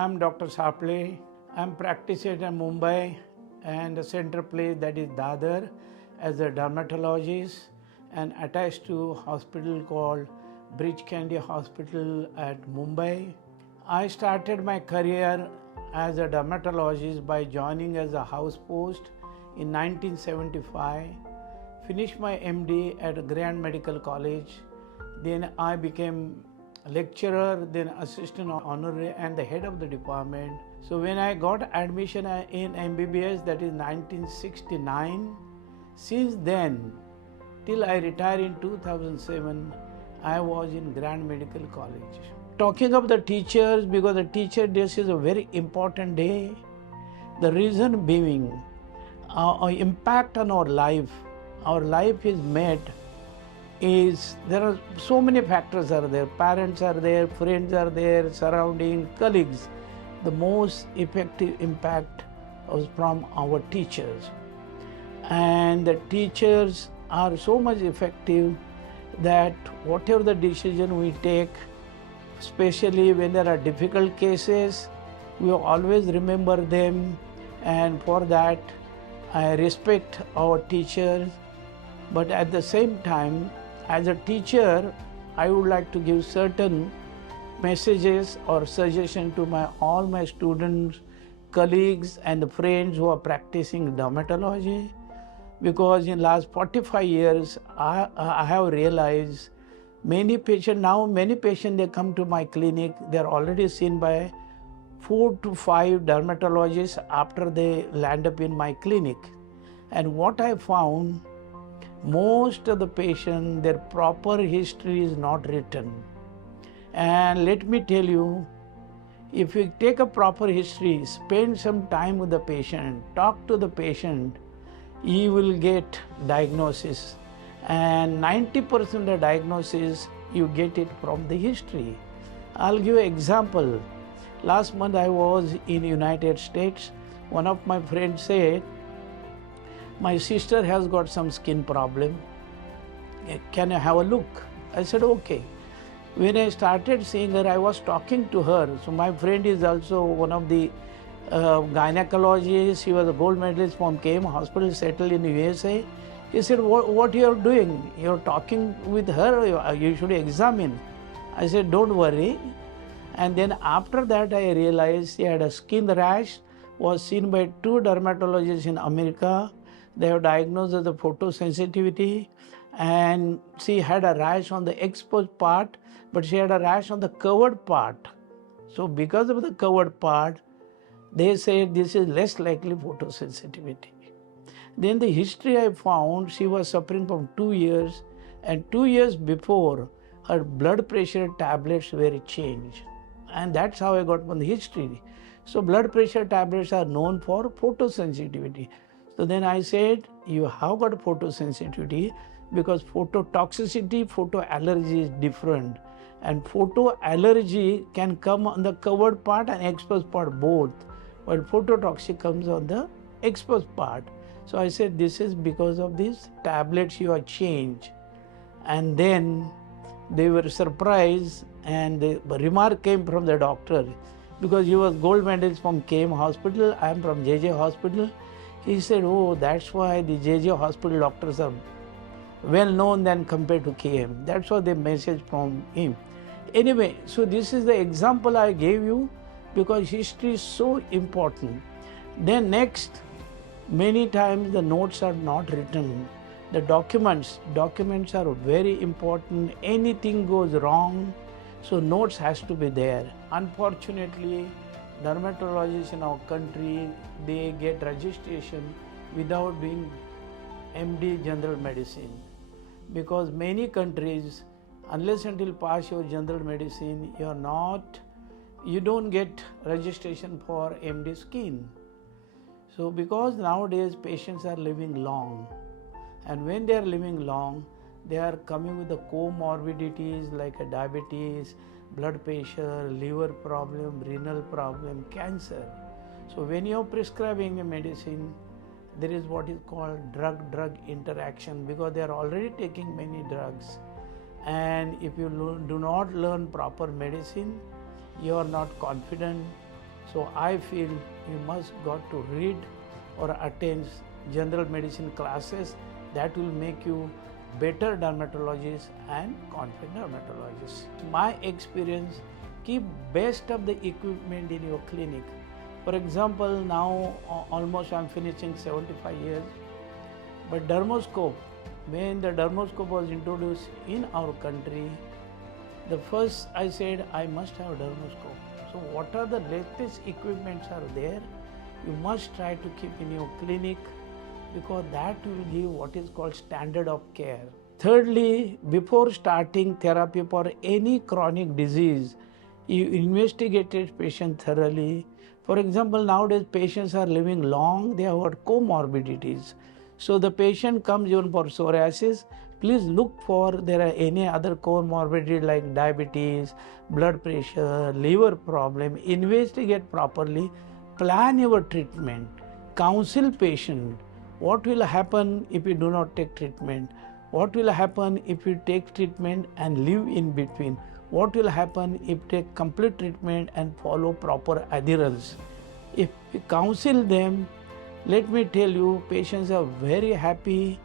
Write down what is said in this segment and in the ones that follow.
I'm Dr. Saple. I'm practicing in Mumbai and the center place that is Dadar as a dermatologist and attached to hospital called Brinton Hospital at Mumbai. I started my career as a dermatologist by joining as a house post in 1975. Finished my MD at Grand Medical College. Then I became lecturer, then assistant honorary and the head of the department. So when I got admission in MBBS, that is 1969, since then till I retired in 2007, I was in Grand Medical College. Talking of the teachers, because the teacher day is a very important day. The reason being, our impact on our life is made is there are so many factors are there. Parents are there, friends are there, surrounding, colleagues. The most effective impact was from our teachers. And the teachers are so much effective that whatever the decision we take, especially when there are difficult cases, we always remember them, and for that I respect our teachers. But at the same time, as a teacher, I would like to give certain messages or suggestions to all my students, colleagues and friends who are practicing dermatology, because in last 45 years I have realized many patients they come to my clinic, they are already seen by 4 to 5 dermatologists after they land up in my clinic. And what I found, most of the patients, their proper history is not written. And let me tell you, if you take a proper history, spend some time with the patient, talk to the patient, you will get diagnosis. And 90% of the diagnosis, you get it from the history. I'll give you an example. Last month I was in United States. One of my friends said, my sister has got some skin problem. Can I have a look? I said, okay. When I started seeing her, I was talking to her. So my friend is also one of the gynecologists. He was a gold medalist from KM Hospital, settled in the USA. He said, what you are doing? You are talking with her, you should examine. I said, don't worry. And then after that, I realized she had a skin rash, was seen by 2 dermatologists in America. They have diagnosed as a photosensitivity, and she had a rash on the exposed part, but she had a rash on the covered part. So because of the covered part, they said this is less likely photosensitivity. Then the history I found, she was suffering from 2 years, and 2 years before, her blood pressure tablets were changed. And that's how I got from the history. So blood pressure tablets are known for photosensitivity. So then I said, you have got photosensitivity because phototoxicity, photoallergy is different. And photoallergy can come on the covered part and exposed part both, while phototoxic comes on the exposed part. So I said, this is because of these tablets you have changed. And then they were surprised, and the remark came from the doctor, because he was gold medalist from KM Hospital, I am from JJ Hospital. He said, oh, that's why the JJ Hospital doctors are well known than compared to KM. That's what the message from him. Anyway, so this is the example I gave you, because history is so important. Then next, many times the notes are not written. The documents are very important. Anything goes wrong, so notes has to be there. Unfortunately, dermatologists in our country, they get registration without doing MD general medicine, because many countries, unless until pass your general medicine, you don't get registration for MD skin. So because nowadays patients are living long, and when they are living long, they are coming with the comorbidities like diabetes, blood pressure, liver problem, renal problem, cancer. So when you are prescribing a medicine, there is what is called drug-drug interaction, because they are already taking many drugs. And if you do not learn proper medicine, you are not confident, So I feel you must got to read or attend general medicine classes that will make you better dermatologist and confident dermatologist. My experience, keep best of the equipment in your clinic. For example, now almost I'm finishing 75 years, but dermoscope, when the dermoscope was introduced in our country, the first I said I must have dermoscope. So what are the latest equipments are there? You must try to keep in your clinic because that will give what is called standard of care. Thirdly, before starting therapy for any chronic disease, you investigated patient thoroughly. For example, nowadays patients are living long, they have got comorbidities. So the patient comes even for psoriasis, please look for there are any other comorbidity like diabetes, blood pressure, liver problem, investigate properly, plan your treatment, counsel patient. What will happen if you do not take treatment? What will happen if you take treatment and live in between? What will happen if you take complete treatment and follow proper adherence? If you counsel them, let me tell you, patients are very happy.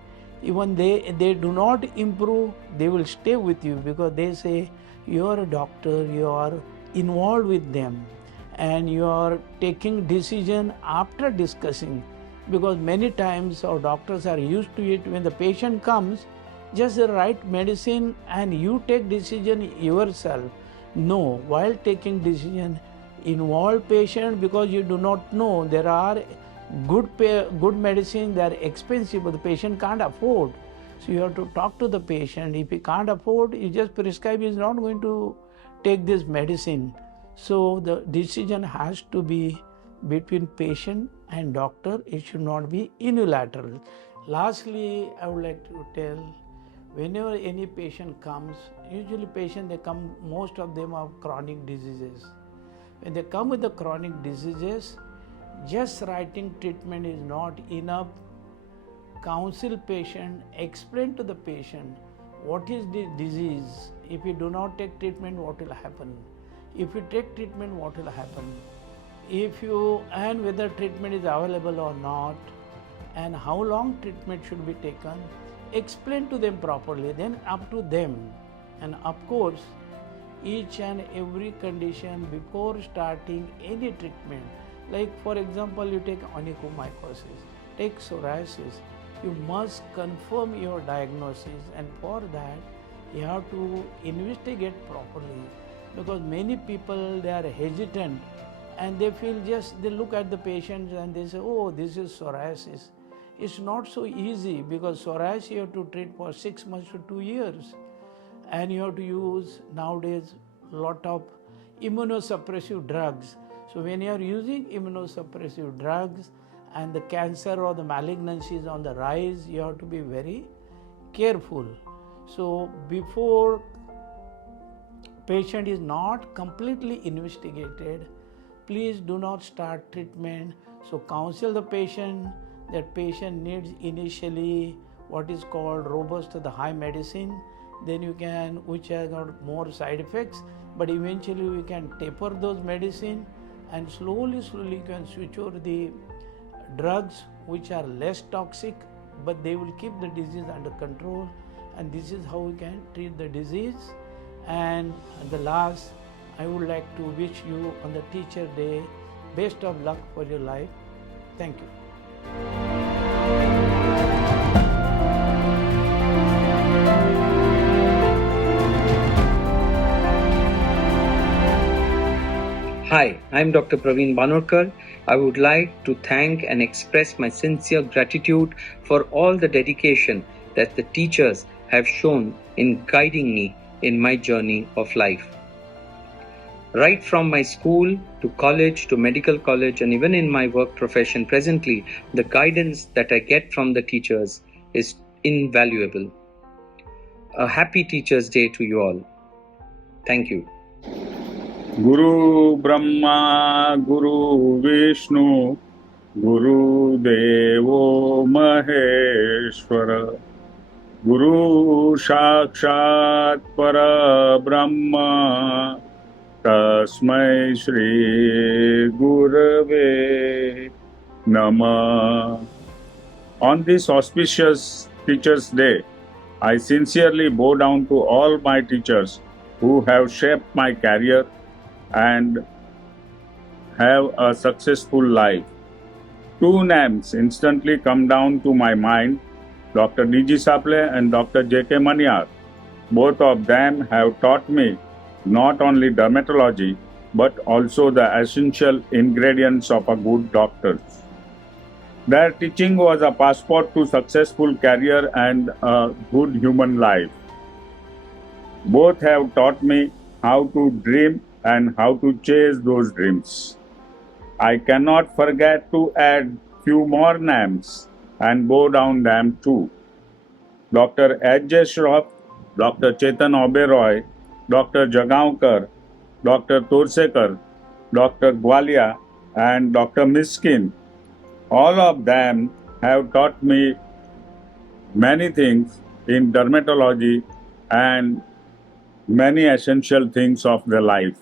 Even they do not improve, they will stay with you because they say you are a doctor, you are involved with them and you are taking decision after discussing, because many times our doctors are used to it. When the patient comes, just write medicine and you take decision yourself. No, while taking decision, involve patient because you do not know. There are good medicine, they are expensive, but the patient can't afford. So you have to talk to the patient. If he can't afford, you just prescribe, he is not going to take this medicine. So the decision has to be between patient and doctor. It should not be unilateral. Lastly, I would like to tell, whenever any patient comes, usually patient they come, most of them have chronic diseases. When they come with the chronic diseases, just writing treatment is not enough. Counsel patient, explain to the patient what is the disease. If you do not take treatment, what will happen? If you take treatment, what will happen? And whether treatment is available or not, and how long treatment should be taken, explain to them properly, then up to them. And of course, each and every condition before starting any treatment, like for example, you take onychomycosis, take psoriasis, you must confirm your diagnosis, and for that you have to investigate properly, because many people they are hesitant and they feel just they look at the patient and they say, oh, this is psoriasis. It's not so easy, because psoriasis you have to treat for 6 months to 2 years, and you have to use nowadays lot of immunosuppressive drugs. So when you are using immunosuppressive drugs and the cancer or the malignancy is on the rise, you have to be very careful. So before patient is not completely investigated, please do not start treatment. So counsel the patient that patient needs initially what is called robust to the high medicine, then you can, which has got more side effects, but eventually you can taper those medicine and slowly you can switch over the drugs which are less toxic, but they will keep the disease under control, and this is how we can treat the disease. And the last, I would like to wish you on the Teacher Day best of luck for your life. Thank you. Hi, I'm Dr. Praveen Banorkar. I would like to thank and express my sincere gratitude for all the dedication that the teachers have shown in guiding me in my journey of life. Right from my school to college to medical college and even in my work profession presently, the guidance that I get from the teachers is invaluable. A happy Teachers' Day to you all. Thank you. Guru Brahma, Guru Vishnu, Guru Devo Maheshwara, Guru Sakshat Para Brahma, Tasmai Shri Gurave Namah. On this auspicious Teachers' Day, I sincerely bow down to all my teachers who have shaped my career and have a successful life. Two names instantly come down to my mind, Dr. D.G. Saple and Dr. J.K. Maniar. Both of them have taught me not only dermatology but also the essential ingredients of a good doctor. Their teaching was a passport to successful career and a good human life. Both have taught me how to dream and how to chase those dreams. I cannot forget to add few more names and bow down them too. Dr. H.J. Shroff, Dr. Chetan Oberoi, Dr. Jagaonkar, Dr. Torsekar, Dr. Gwalia, and Dr. Miskin. All of them have taught me many things in dermatology and many essential things of the life.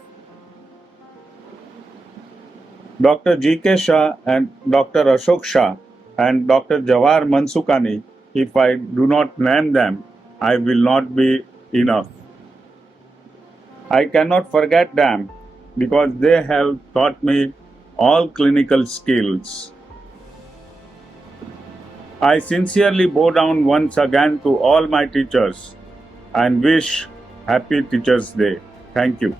Dr. G.K. Shah and Dr. Ashok Shah and Dr. Jawahar Mansukani, if I do not name them, I will not be enough. I cannot forget them because they have taught me all clinical skills. I sincerely bow down once again to all my teachers and wish Happy Teachers' Day. Thank you.